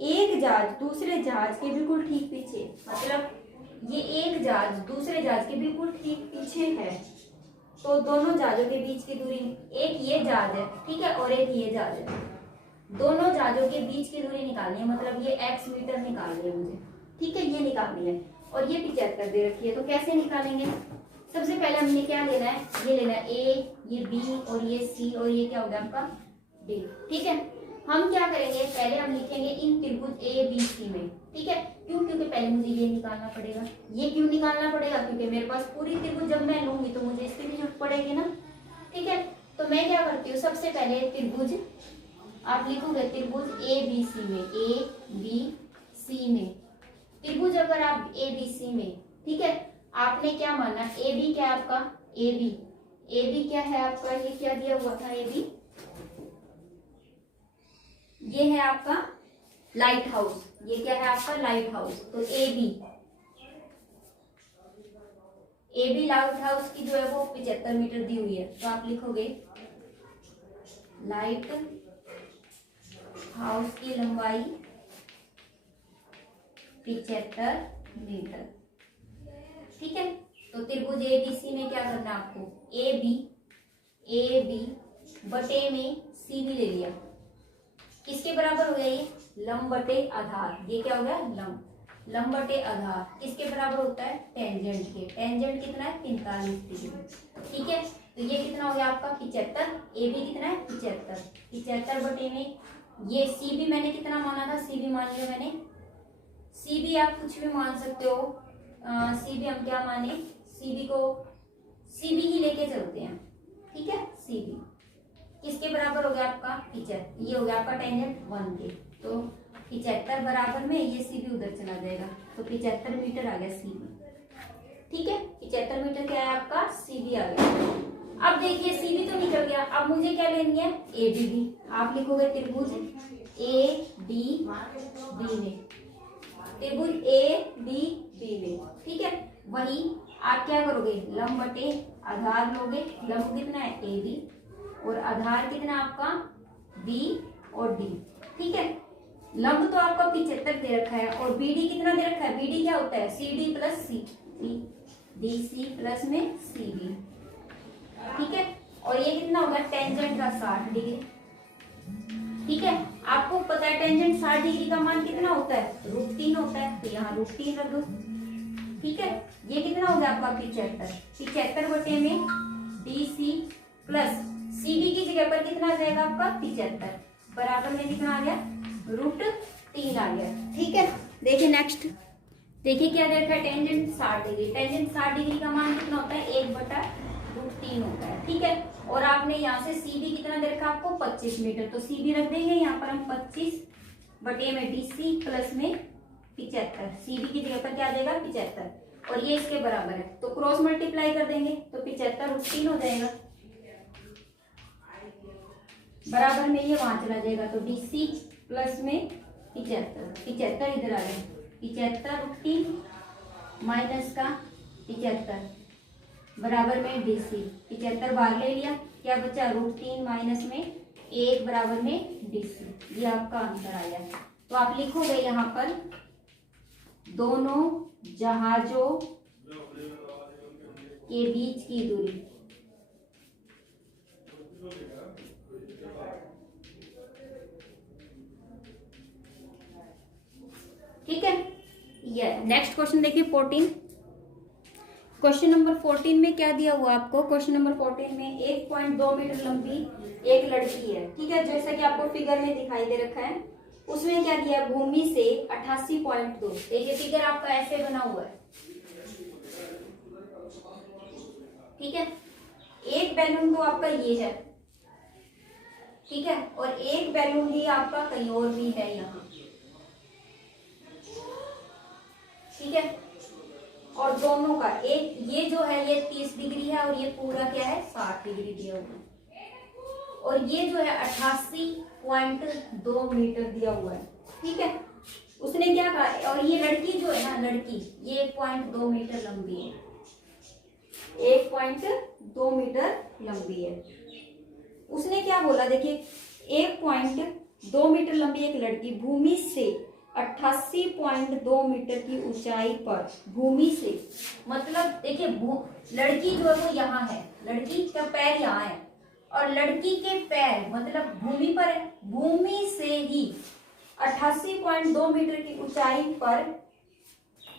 एक जहाज दूसरे जहाज के बिल्कुल ठीक पीछे, मतलब ये एक जहाज दूसरे जहाज के बिल्कुल ठीक पीछे है, तो दोनों जहाजों के बीच की दूरी, एक ये जहाज है, ठीक है, और एक ये जहाज है, दोनों जहाजों के बीच की दूरी निकालनी है, मतलब ये x मीटर निकालनी है मुझे, ठीक है, ये निकालनी है, और ये 75 दे रखी है। तो कैसे निकालेंगे, सबसे पहले हमने क्या लेना है, ये लेना है a, ये b, और ये c, और ये क्या होगा आपका d, ठीक है। हम क्या करेंगे, पहले हम लिखेंगे इन त्रिभुज a b c में, ठीक है। क्यों, क्योंकि पहले मुझे ये निकालना पड़ेगा। ये क्यों निकालना पड़ेगा, क्योंकि मेरे पास पूरी त्रिभुज जब मैं लूंगी तो मुझे इसकी भी जरूरत पड़ेगी ना, ठीक है। तो मैं क्या करती हूँ, सबसे पहले त्रिभुज आप लिखोगे त्रिभुज ए बी सी में, ए बी सी में, त्रिभुज अगर आप ए बी सी में, ठीक है, आपने क्या माना, ए बी क्या है आपका, ए बी क्या है आपका, ये क्या दिया हुआ था, ए बी ये है आपका लाइट हाउस, ये क्या है आपका लाइट हाउस। तो ए बी लाइट हाउस की जो है वो 75 मीटर दी हुई है, तो आप लिखोगे लाइट हाउस की लंबाई 75 मीटर, ठीक है। तो त्रिभुज ए बी सी में क्या करना है आपको, ए बी बटे में सी भी ले लिया, किसके बराबर हो गया, ये लंब बटे आधार, ये क्या हो गया लंब बटे आधार, किसके बराबर होता है टेंजेंट के, टेंजेंट कितना है 45 डिग्री, ठीक है। तो ये कितना हो गया आपका 75, ए बी कितना है 75 बटे में ये सी भी मैंने कितना माना था, सी भी मान लिया मैंने, सी भी आप कुछ भी मान सकते हो, सी भी हम क्या माने, सी बी ही लेके चलते हैं, ठीक है। सी बी किसके बराबर हो गया आपका 75, ये हो गया आपका टेंजेंट 1 के, तो 75 बराबर में ये सी भी उधर चला जाएगा, तो 75 मीटर आ गया सी बी, ठीक है। 75 मीटर क्या है आपका सी बी आ गया। अब देखिए सी बी तो निकल गया, अब मुझे क्या लेनी है ए बी भी, आप लिखोगे त्रिभुज ए बी बी में, त्रिभुज ए बी बी में, ठीक है। वही आप क्या करोगे, लंब बटे आधार लोगे। लंब कितना है ए बी, और आधार कितना आपका बी और डी। ठीक है, लंब तो आपका 75 दे रखा है, और बीडी कितना दे रखा है, बीडी क्या होता है C D plus C, D C plus में सी बी। ठीक है, और ये कितना होगा टेंजेंट का 60 डिग्री। ठीक है, आपको पता है टेंजेंट 60 डिग्री का मान कितना होता है, √3 होता है, तो यहाँ √3 रख दो। ठीक है, ये कितना हो गया आपका 75, 75 बटे में D C plus C D की जगह पर कितना आ जाएगा आपका 75, बराबर में कितना आ गया √3 आ गया। ठीक है, देखिए नेक्स्ट, देखिए क्या दे रखा है टेंजेंट 60 डिग्री। टेंजेंट 60 डिग्री का मान कितना होता है 1/√3 होता है। ठीक है, और आपने यहाँ से सी बी कितना दे रखा है आपको 25 मीटर, तो सी बी रख देंगे यहाँ पर हम 25 बटे में डी सी प्लस में 75, सी बी की जगह पर क्या आ जाएगा 75, और ये इसके बराबर है, तो क्रॉस मल्टीप्लाई कर देंगे तो 75√3 हो जाएगा, बराबर में ये वहां चला जाएगा, तो डी सी प्लस में 75 इधर आ गया, 75√3 माइनस का 75 बराबर में डी सी, 75 बाहर ले लिया, क्या बचा √3 माइनस में 1 बराबर में डी सी। ये आपका आंसर आया। तो आप लिखोगे यहाँ पर दोनों जहाजों के बीच की दूरी। ठीक है, ये नेक्स्ट क्वेश्चन देखिए 14। क्वेश्चन नंबर 14 में क्या दिया हुआ आपको, क्वेश्चन नंबर 14 में 1.2 मीटर लंबी एक लड़की है। ठीक है, जैसा कि आपको फिगर में दिखाई दे रखा है, उसमें क्या दिया भूमि से 88.2। देखिए फिगर आपका ऐसे बना हुआ है। ठीक है, एक बैलून तो आपका ये है, ठीक है, और एक बैलून भी आपका कहीं और भी है यहाँ। ठीक है, और दोनों का एक ये जो है ये 30 डिग्री है, और ये पूरा क्या है 60 डिग्री दिया हुआ है, और ये जो है 88.2 मीटर दिया हुआ है। ठीक है, उसने क्या कहा, और ये लड़की जो है ना, लड़की ये 1.2 मीटर लंबी है, 1.2 मीटर लंबी है। उसने क्या बोला, देखिए 1.2 मीटर लंबी एक लड़की भूमि से 88.2 मीटर की ऊंचाई पर, भूमि से मतलब देखिए लड़की जो है वो यहाँ है, लड़की का पैर यहाँ है, और लड़की के पैर मतलब भूमि पर है, भूमि से ही 88.2 मीटर की ऊंचाई पर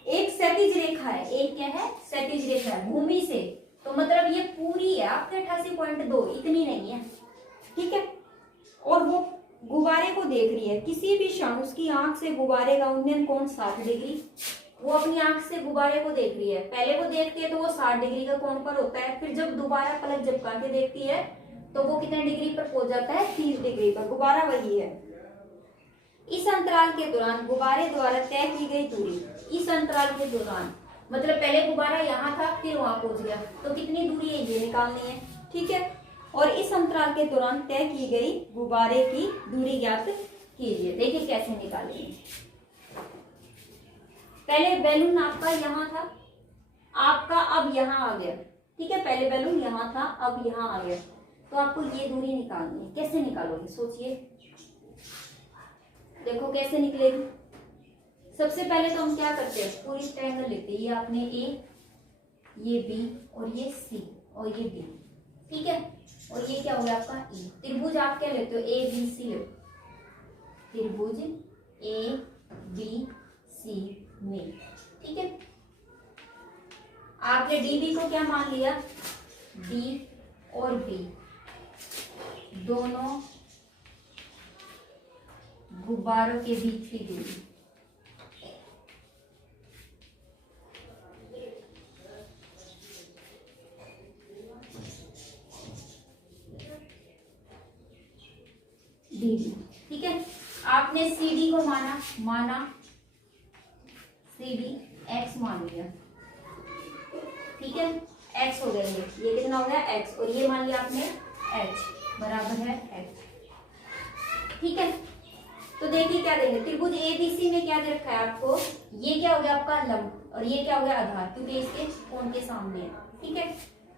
एक क्षैतिज रेखा है, एक क्या है क्षैतिज रेखा है भूमि से, तो मतलब ये पूरी है आपके 88.2, इतनी नहीं है। ठीक है, और वो गुब्बारे को देख रही है, किसी भी क्षण उसकी आंख से गुब्बारे का उन्नयन कोण 60 डिग्री, वो अपनी आंख से गुब्बारे को देख रही है, पहले वो देखती है तो वो 60 डिग्री का कोण पर होता है, फिर जब दोबारा पलक झपका के देखती है तो वो कितने डिग्री पर पहुंच जाता है 30 डिग्री पर, गुब्बारा वही है। इस अंतराल के दौरान गुब्बारे द्वारा तय की गई दूरी, इस अंतराल के दौरान मतलब पहले गुब्बारा यहाँ था फिर वहां पहुंच गया, तो कितनी दूरी है ये निकालनी है। ठीक है, और इस अंतराल के दौरान तय की गई गुब्बारे की दूरी ज्ञात कीजिए। देखिए कैसे निकालेंगे। पहले बैलून आपका यहाँ था, आपका अब यहाँ आ गया। ठीक है, पहले बैलून यहाँ था अब यहाँ आ गया, तो आपको ये दूरी निकालनी है। कैसे निकालोगे सोचिए, देखो कैसे निकलेगी। सबसे पहले तो हम क्या करते हैं, पूरी ट्रायंगल लेते हैं, ये आपने ए, ये बी और ये सी और ये डी। ठीक है, और ये क्या हो गया आपका ई। त्रिभुज आप क्या लेते हो, ए बी सी लो, त्रिभुज ए बी सी में। ठीक है, आपने डी बी को क्या मान लिया, डी और बी दोनों गुब्बारों के बीच की दूरी। डी। ठीक है, आपने सी डी को माना सी डी एक्स मान लिया। ठीक है, एक्स हो गया, ये कितना हो गया एक्स, और ये मान लिया आपने एच बराबर है एक्स। ठीक है, तो देखिए क्या देंगे, त्रिभुज एबीसी में क्या दे रखा है आपको, ये क्या हो गया आपका लंब और ये क्या हो गया आधार, क्योंकि इसके कोण के सामने है। ठीक है,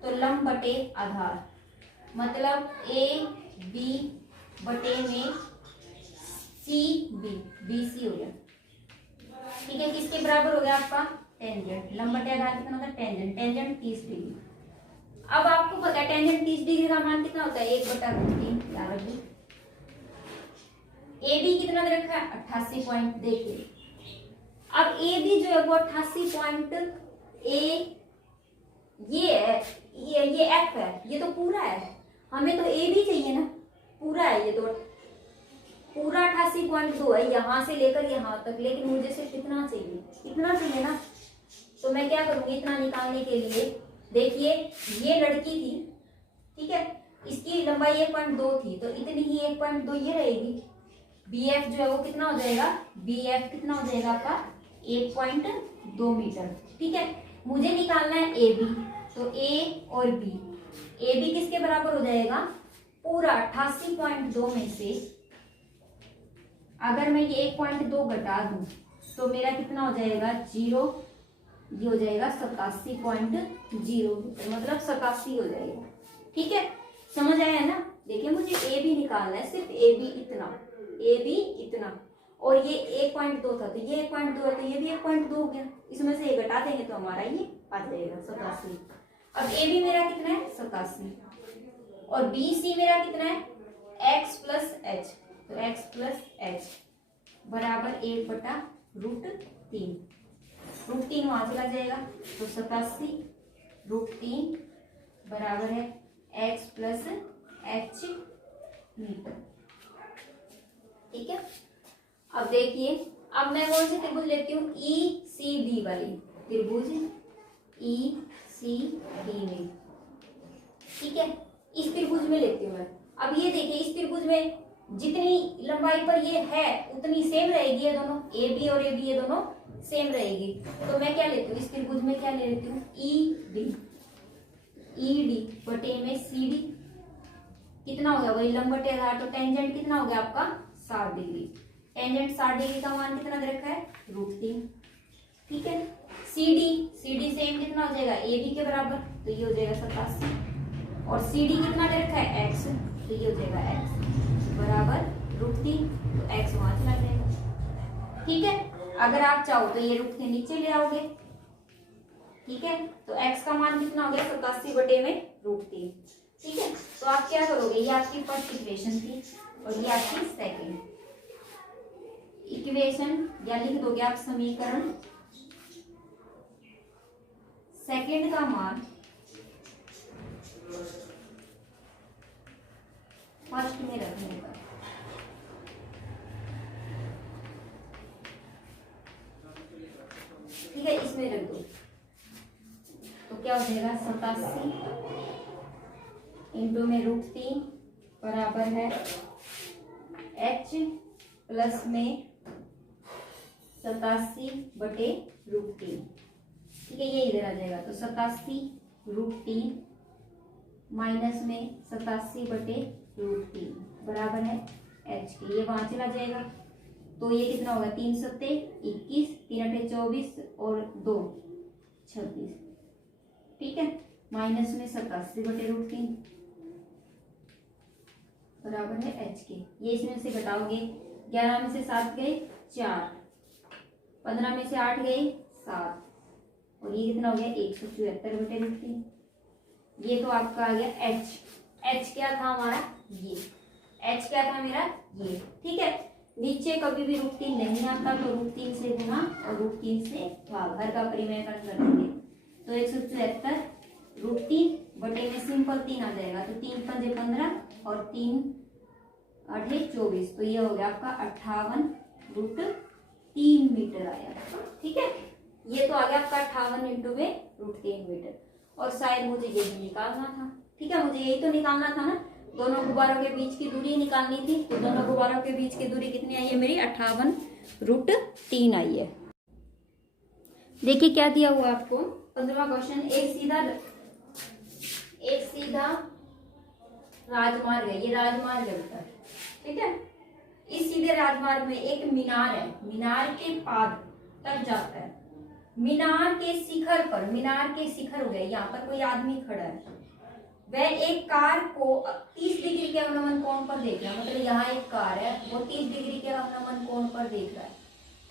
तो लंब बटे आधार मतलब ए बी बटे में सी बी, बी सी हो गया। ठीक है, किसके बराबर हो गया आपका टेंजेंट, लंब बटे आधार कितना होता है टेंजेंट, टेंजेंट 30 डिग्री। अब आपको पता है टेंजेंट 30 डिग्री का मान कितना होता है 1/√3, याद रखिए। ए बी कितना दे रखा है 88 पॉइंट, देखिए अब ए बी जो है वो 88 पॉइंट, ए ये है, ये एफ है, ये तो पूरा है, हमें तो ए बी चाहिए ना, पूरा है ये तो, पूरा 88.2 है यहाँ से लेकर यहाँ तक, लेकिन मुझे सिर्फ इतना चाहिए, इतना चाहिए ना। तो मैं क्या करूंगी इतना निकालने के लिए, देखिए ये लड़की थी, ठीक है, इसकी लंबाई 1.2 थी, तो इतनी ही 1.2 ये रहेगी। बी एफ जो है वो कितना हो जाएगा, बी एफ कितना हो जाएगा आपका 1.2 मीटर। ठीक है, मुझे निकालना है ए बी, तो ए और बी, ए बी किसके बराबर हो जाएगा, पूरा 88.2 में से अगर मैं ये 1.2 घटा दूं तो मेरा कितना हो जाएगा 0, ये हो जाएगा 87.0, मतलब 87 हो जाएगा। ठीक है, समझ आया है ना। देखिए मुझे ए बी निकालना है, सिर्फ ए बी इतना, ए बी इतना, और ये 1.2 था तो ये 1.2 है, तो ये भी 1.2 हो गया, इसमें से ये घटा देंगे तो हमारा ये आ जाएगा 87। अब ए बी मेरा कितना है 87, और बी सी मेरा कितना है x प्लस एच, तो x प्लस एच बराबर 1/√3, √3 वहां चला जाएगा, तो 87√3 बराबर है x प्लस एच मीटर। ठीक है, अब देखिए, अब मैं कौन सी त्रिभुज लेती हूँ, ई सी डी वाली त्रिभुज, ई सी डी में। ठीक है, इस त्रिभुज में लेती हूँ मैं। अब ये देखिए इस त्रिभुज में जितनी लंबाई पर ये है उतनी सेम रहेगी, ये दोनों ए बी और ए बी ये दोनों सेम रहेगी, तो मैं क्या लेती हूँ इस त्रिभुज में, क्या ले लेती हूँ ई डी, ई डी बटे में सी डी कितना हो गया, वही लंब बटे आधार, तो टेंजेंट कितना हो गया आपका 60 डिग्री, टेंजेंट 60 डिग्री का मान कितना दे रखा है √3। ठीक है, सी डी सेम कितना हो जाएगा ए बी के बराबर, तो ये हो जाएगा 87, और सी डी कितना दे रखा है एक्स, तो ये हो जाएगा एक्स बराबर √3, तो एक्स वहां चला जाएगा। ठीक है, अगर आप चाहो तो ये √3 नीचे ले आओगे। ठीक है, तो x का मान कितना हो गया 87 बटे में √3। ठीक है, तो आप क्या करोगे, ये आपकी फर्स्ट इक्वेशन थी और ये आपकी सेकंड इक्वेशन, या लिख दोगे आप समीकरण, सेकंड का मान फर्स्ट में रखने का, ठीक है, इसमें रख दो, तो क्या हो जाएगा 87 इंटू में √3 बराबर है h प्लस में 87 बटे √3। ठीक है, ये इधर आ जाएगा, तो 87√3 माइनस में 87 बटे √3 बराबर है h के, ये वहां चला जाएगा, तो ये कितना होगा 3 सत्ते 21, 3 अठे 24 और 2 26। ठीक है, माइनस में 87 बटे √3 बराबर है h के, ये इसमें से घटाओगे, 11 में से 7 गए 4, 15 में से 8 गए 7, और ये कितना हो गया 174 बटे √3। ये तो आपका आ गया h क्या था हमारा, ये h क्या था मेरा ये। ठीक है, नीचे कभी भी √3 नहीं आता तो √3 से गुना और √3 से भाग, हर का परिमेयकरण कर देंगे, तो 174√3 बटे में सिंपल 3 आ जाएगा, तो 3 पंजे 15 और 3 अठे 24, तो ये हो गया आपका 58√3 मीटर आया। ठीक है, ये तो आ गया आपका 58 इंटू में √3 मीटर, और शायद मुझे यही निकालना था। ठीक है, मुझे यही तो निकालना था ना, दोनों गुब्बारों के बीच की दूरी निकालनी थी, तो दोनों गुब्बारों के बीच की दूरी कितनी आई है मेरी 58√3 आई है। देखिए क्या दिया हुआ आपको 15वां क्वेश्चन, एक सीधा राजमार्ग है, ये राजमार्ग है उत्तर। ठीक है, इस सीधे राजमार्ग में एक मीनार है, मीनार के पाद तक जाता है। मीनार के शिखर पर, मीनार के शिखर हो गए, यहाँ पर कोई आदमी खड़ा है, वह एक कार को 30 डिग्री के अवनमन कोण पर देख रहा है। मतलब यहाँ एक कार है, वो 30 डिग्री के अवनमन कोण पर देख रहा है।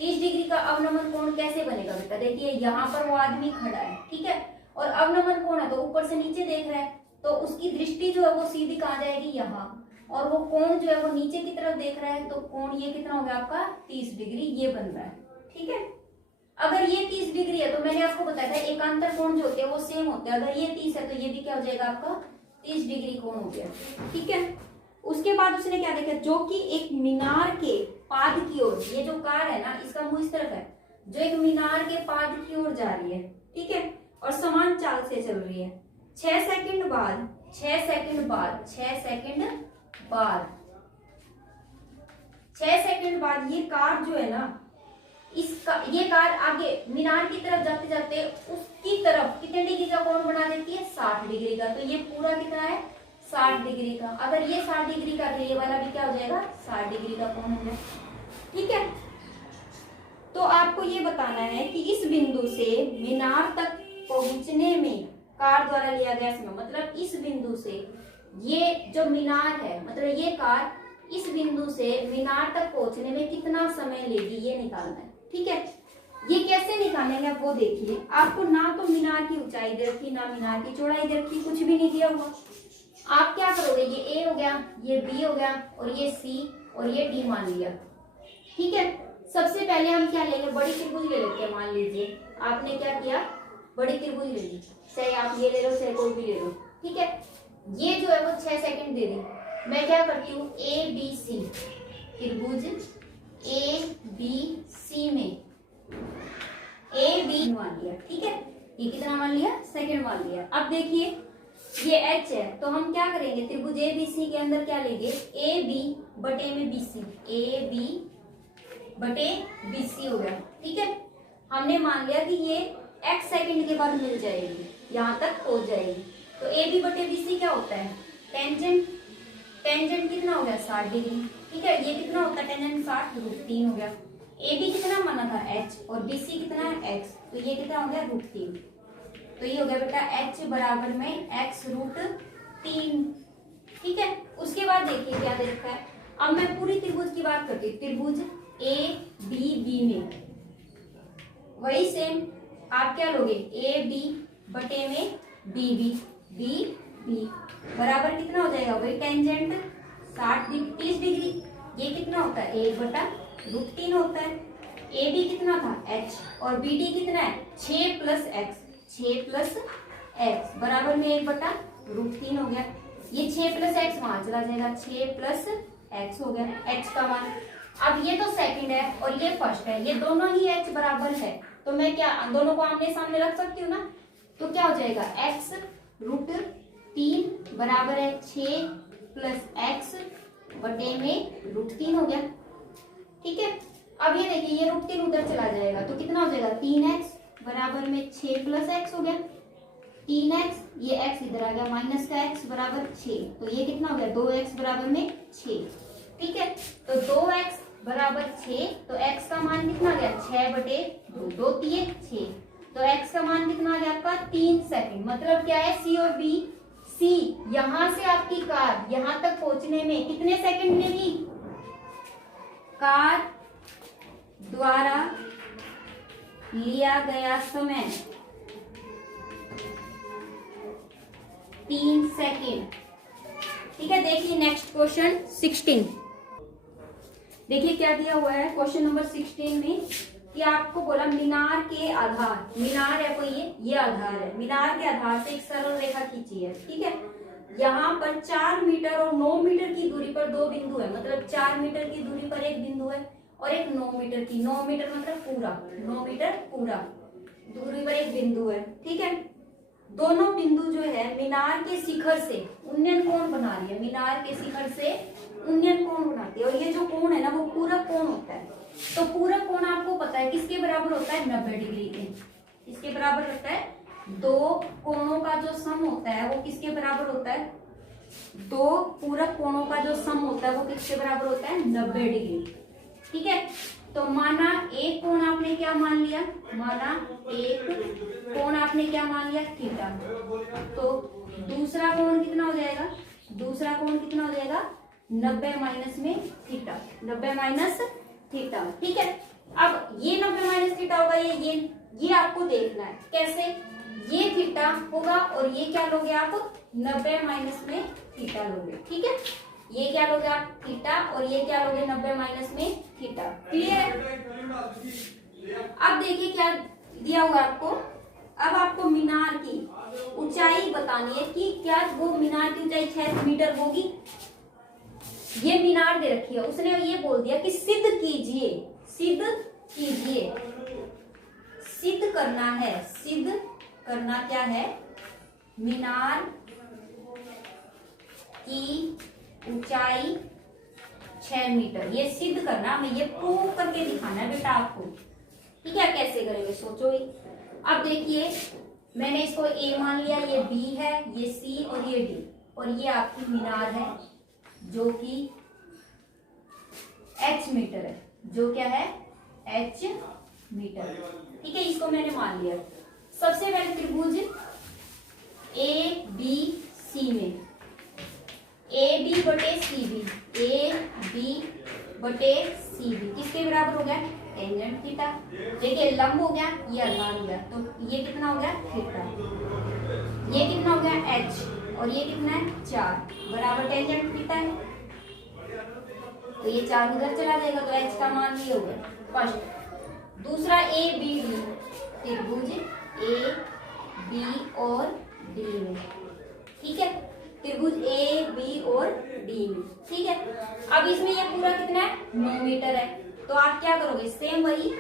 30 डिग्री का अवनमन कोण कैसे बनेगा बेटा? देखिए यहाँ पर वो आदमी खड़ा है, ठीक है, और अवनमन कोण है तो ऊपर से नीचे देख रहा है, तो उसकी दृष्टि जो है वो सीधी कहाँ जाएगी? यहाँ। और वो कोण जो है वो नीचे की तरफ देख रहा है, तो कोण ये कितना हो गया आपका? 30 डिग्री ये बन रहा है, ठीक है। अगर ये 30 डिग्री है तो मैंने आपको बताया था एकांतर कोण जो होते हैं वो सेम होते हैं। अगर ये 30 है तो ये भी क्या हो जाएगा आपका? 30 डिग्री कोण हो गया, ठीक है। उसके बाद उसने क्या देखा? जो कि एक मीनार के पाद की ओर, ये जो कार है ना इसका मुंह इस तरफ है, जो एक मीनार के पाद की ओर जा रही है, ठीक है, और समान चाल से चल रही है। 6 सेकंड बाद 6 सेकंड बाद 6 सेकंड बाद 6 सेकंड बाद ये कार जो है ना, ये कार आगे मीनार की तरफ जाते जाते उसकी तरफ कितने डिग्री का कोण बना देती है? 60 डिग्री का। तो ये पूरा कितना है? 60 डिग्री का। अगर ये 60 डिग्री का तो ये वाला भी क्या हो जाएगा? 60 डिग्री का कोण हो गया, ठीक है। तो आपको ये बताना है कि इस बिंदु से मीनार तक पहुंचने में कार द्वारा लिया गया समय, मतलब इस बिंदु से ये जो मीनार है, मतलब ये कार इस बिंदु से मीनार तक पहुंचने में कितना समय लेगी ये निकालना है, ठीक है। ये कैसे निकालेंगे वो देखिए। आपको ना तो मीनार की ऊंचाई दे रखी, ना मीनार की चौड़ाई दे रखी, कुछ भी नहीं दिया हुआ। आप क्या करोगे? ये ए हो गया, ये बी हो गया, और ये सी और ये डी मान लिया, ठीक है। सबसे पहले हम क्या लेंगे? बड़ी त्रिभुज ले लेते हैं। मान लीजिए आपने क्या किया? बड़ी त्रिभुज ले ली, चाहे आप ये ले लो चाहे कोई भी ले लो, ठीक है। ये जो है वो 6 सेकंड दे दी। मैं क्या करती हूँ? ए बी सी, त्रिभुज ए बी सी में ए बी मान लिया, ठीक है। ये कितना मान लिया? सेकंड मान लिया। अब देखिए ये एच है, तो हम क्या करेंगे? त्रिभुज ए बी सी के अंदर क्या लेंगे? ए बी बटे में बी सी, ए बी बटे बी सी हो गया, ठीक है। हमने मान लिया कि ये x सेकंड के बाद मिल जाएगी, यहाँ तक पहुंच जाएगी। तो ए बी बटे बी सी क्या होता है? टेंजेंट। टेंजेंट कितना हो गया? 60 डिग्री, ठीक है। ये कितना होता है? टेंजेंट 60 √3 हो गया। ए बी कितना माना था? h, और बी सी कितना है? x, तो ये कितना हो गया? √3। तो ये हो गया बेटा h बराबर में x √3, ठीक है। उसके बाद देखिए क्या दे रखा है। अब मैं पूरी त्रिभुज की बात करती हूँ। त्रिभुज ए बी बी में वही सेम आप क्या लोगे? ए बी बटे में बी बी, बी बी बराबर कितना हो जाएगा? वही टेंजेंट 30 डिग्री। ये कितना होता है? 1/√3 होता है। ए बी कितना था? h, और बी डी कितना है? 6 + x, 6 + x बराबर में 1/√3 हो गया। ये 6 + x वहां चला जाएगा, 6 + x हो गया h का मान। अब ये तो सेकंड है और ये फर्स्ट है, ये दोनों ही h बराबर है, तो मैं क्या दोनों को आमने सामने रख सकती हूँ ना। तो क्या हो जाएगा? x √3 बराबर है 6 + x बटे में √3 हो गया, ठीक है। अब ये देखिए ये √3 उधर चला जाएगा तो कितना हो जाएगा? 3x बराबर में 6 + x हो गया, 3x, ये x इधर आ गया माइनस का x बराबर 6, तो ये कितना हो गया? 2x बराबर में 6, ठीक है। तो 2x बराबर 6, तो x का मान कितना आ गया? 6/2, 2 3 6, तो x का मान कितना आ गया आपका? 3 सेकंड। मतलब क्या है? सी और बी, सी यहां से आपकी कार यहां तक पहुंचने में कितने सेकंड लेगी? कार द्वारा लिया गया समय 3 सेकंड, ठीक है। देखिए नेक्स्ट क्वेश्चन 16। देखिए क्या दिया हुआ है क्वेश्चन नंबर 16 में कि आपको बोला मीनार के आधार, मीनार है कोई, ये आधार है, मीनार के आधार से एक सरल रेखा खींची है, ठीक है। यहाँ पर 4 मीटर और 9 मीटर की दूरी पर दो बिंदु है, मतलब 4 मीटर की दूरी पर एक बिंदु है और एक 9 मीटर की, 9 मीटर मतलब पूरा, 9 मीटर पूरा दूरी पर एक बिंदु है, ठीक है। दोनों बिंदु जो है मीनार के शिखर से उन्नयन कोण बना रही है, मीनार के शिखर से उन्नयन कोण बनाती है, और ये जो कोण है ना वो पूरक कोण होता है। तो पूरक कोण आपको पता है किसके बराबर होता है? 90 डिग्री के। इसके बराबर होता है, दो कोणों का जो सम होता है वो किसके बराबर होता है? दो पूरक कोणों का जो सम होता है वो किसके बराबर होता है, 90 डिग्री। ठीक है, तो माना एक कोण आपने क्या मान लिया, माना एक कोण आपने क्या मान लिया, थीटा। तो दूसरा कोण कितना हो जाएगा, दूसरा कोण कितना हो जाएगा, 90 माइनस में थीटा, 90 माइनस थीटा। ठीक है, अब ये 90 माइनस थीटा होगा, ये आपको देखना है कैसे, ये थीटा होगा और ये क्या लोगे आप, 90 माइनस में थीटा लोगे। ठीक है, ये क्या लोगे आप, थीटा, और ये क्या लोगे, 90 माइनस में थीटा। क्लियर? अब देखिए क्या दिया हुआ आपको, अब आपको मीनार की ऊंचाई बतानी है कि क्या वो मीनार की ऊंचाई 6 मीटर होगी। ये मीनार दे रखी है, उसने ये बोल दिया कि सिद्ध कीजिए, सिद्ध कीजिए, सिद्ध करना है, सिद्ध करना क्या है, मीनार की ऊंचाई 6 मीटर, ये सिद्ध करना, हमें ये प्रूव करके दिखाना है बेटा आपको। ठीक है, कैसे करेंगे सोचो ही। अब देखिए मैंने इसको ए मान लिया, ये बी है, ये सी और ये डी, और ये आपकी मीनार है जो कि h मीटर है, जो क्या है, h मीटर। ठीक है, इसको मैंने मान लिया। सबसे पहले त्रिभुज ए बी सी में ए बी बटे सी बी, ए बी बटे सी बी किसके बराबर हो गया, टेंजेंट थीटा। देखिए लंब हो गया, ये आधार हो गया, तो ये कितना हो गया, थीटा। ये कितना हो गया, h, और ये कितना है, 4 बराबर टेंजेंट थीटा है। तो ये 4 उधर चला जाएगा, तो h का मान ये हो गया फर्स्ट। दूसरा ए बी डी, त्रिभुज ए बी और डी में। ठीक है, त्रिभुज ए बी और डी में। ठीक है, अब इसमें ये पूरा कितना है, 9 मीटर है। तो आप क्या करोगे, सेम वही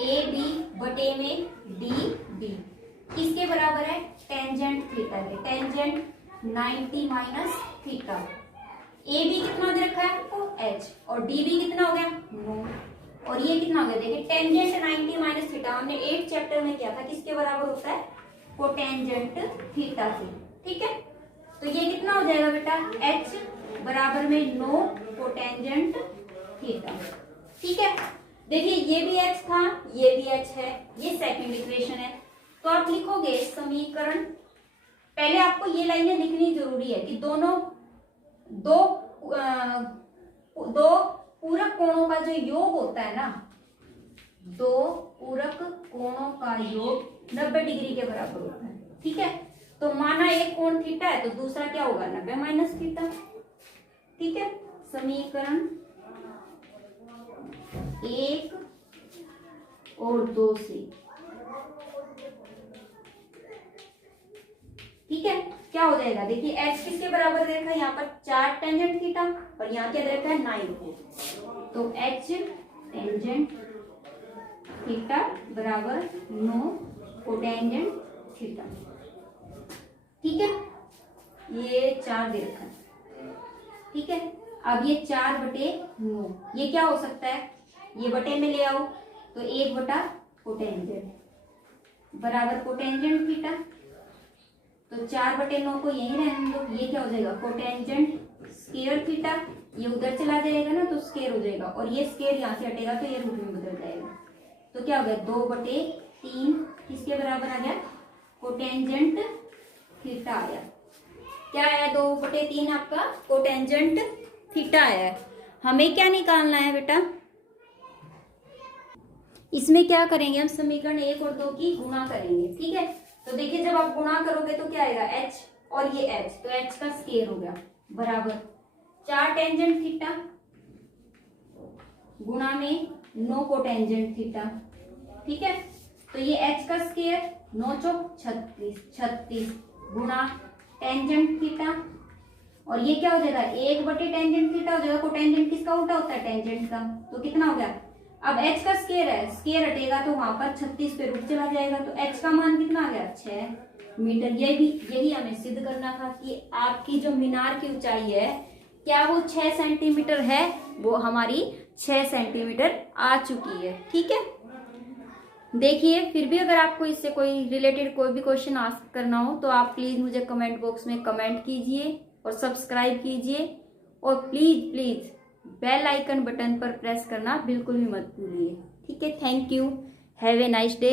ए बी बटे में डी बी किसके बराबर है, टेंजेंट थीटा के, tangent 90 minus theta. A B कितना दे रखा है आपको, h, और डी बी कितना हो गया, 9, और ये कितना हो गया, देखिए टेंजेंट 90 माइनस थीटा हमने 8 चैप्टर में किया था, किसके बराबर होता है, कोटेंजेंट थीटा के। ठीक है, तो ये कितना हो जाएगा बेटा, h बराबर में 9 कोटेंजेंट थीटा। ठीक है, देखिए ये भी h था, ये भी h है, ये सेकंड इक्वेशन है। तो आप लिखोगे समीकरण, पहले आपको ये लाइनें लिखनी जरूरी है कि दोनों दो पूरक कोणों का जो योग होता है ना, दो पूरक कोणों का योग 90 डिग्री के बराबर होता है। ठीक है, तो माना एक कोण थीटा है तो दूसरा क्या होगा, 90 माइनस थीटा। ठीक है, समीकरण 1 और 2 से। ठीक है, क्या हो जाएगा, देखिए h किसके बराबर दे रखा है, यहाँ पर 4 टेंजेंट थीटा, और यहाँ क्या दे रखा है, 9, तो h टेंजेंट थीटा बराबर 9 कोटेंजेंट थीटा। ठीक है, ये 4 दे रखा है। ठीक है, अब ये 4 बटे 9, ये क्या हो सकता है, ये बटे में ले आओ, तो 1 बटा कोटेंजेंट बराबर कोटेंजेंट थीटा, तो 4 बटे 9 को यही रहने दो, ये क्या हो जाएगा, कोटेंजेंट स्क्वायर थीटा, ये उधर चला जाएगा ना तो स्क्वायर हो जाएगा, और ये स्क्वायर यहाँ से हटेगा तो ये रूट में बदल जाएगा, तो क्या हो गया, 2 बटे 3 किसके बराबर आ गया, कोटेंजेंट थीटा आया। क्या आया, 2 बटे 3 आपका कोटेंजेंट थीटा आया। हमें क्या निकालना है बेटा, इसमें क्या करेंगे हम, समीकरण 1 और 2 की गुणा करेंगे। ठीक है, तो देखिए जब आप गुणा करोगे तो क्या आएगा, h और ये h, तो h का स्क्वायर हो गया बराबर 4 टेंजेंट थीटा गुणा में 9 कोटेंजेंट थीटा। ठीक है, तो ये h का स्क्वायर 9 चौक 36 गुणा टेंजेंट थीटा, और ये क्या हो जाएगा, 1 बटे टेंजेंट थीटा हो जाएगा, कोटेंजेंट किसका उल्टा होता है, टेंजेंट का, तो कितना हो गया, अब h का स्क्वायर है, स्क्वायर हटेगा तो वहां पर 36 पे रूट चला जाएगा, तो h का मान कितना आ गया, 6 मीटर। यही हमें सिद्ध करना था कि आपकी जो मीनार की ऊंचाई है क्या वो 6 सेंटीमीटर है, वो हमारी 6 सेंटीमीटर आ चुकी है। ठीक है, देखिए फिर भी अगर आपको इससे कोई रिलेटेड कोई भी क्वेश्चन आस्क करना हो तो आप प्लीज मुझे कमेंट बॉक्स में कमेंट कीजिए, और सब्सक्राइब कीजिए और please please bell icon button पर प्रेस करना बिल्कुल भी मत भूलिए। ठीक है, thank you, have a nice day.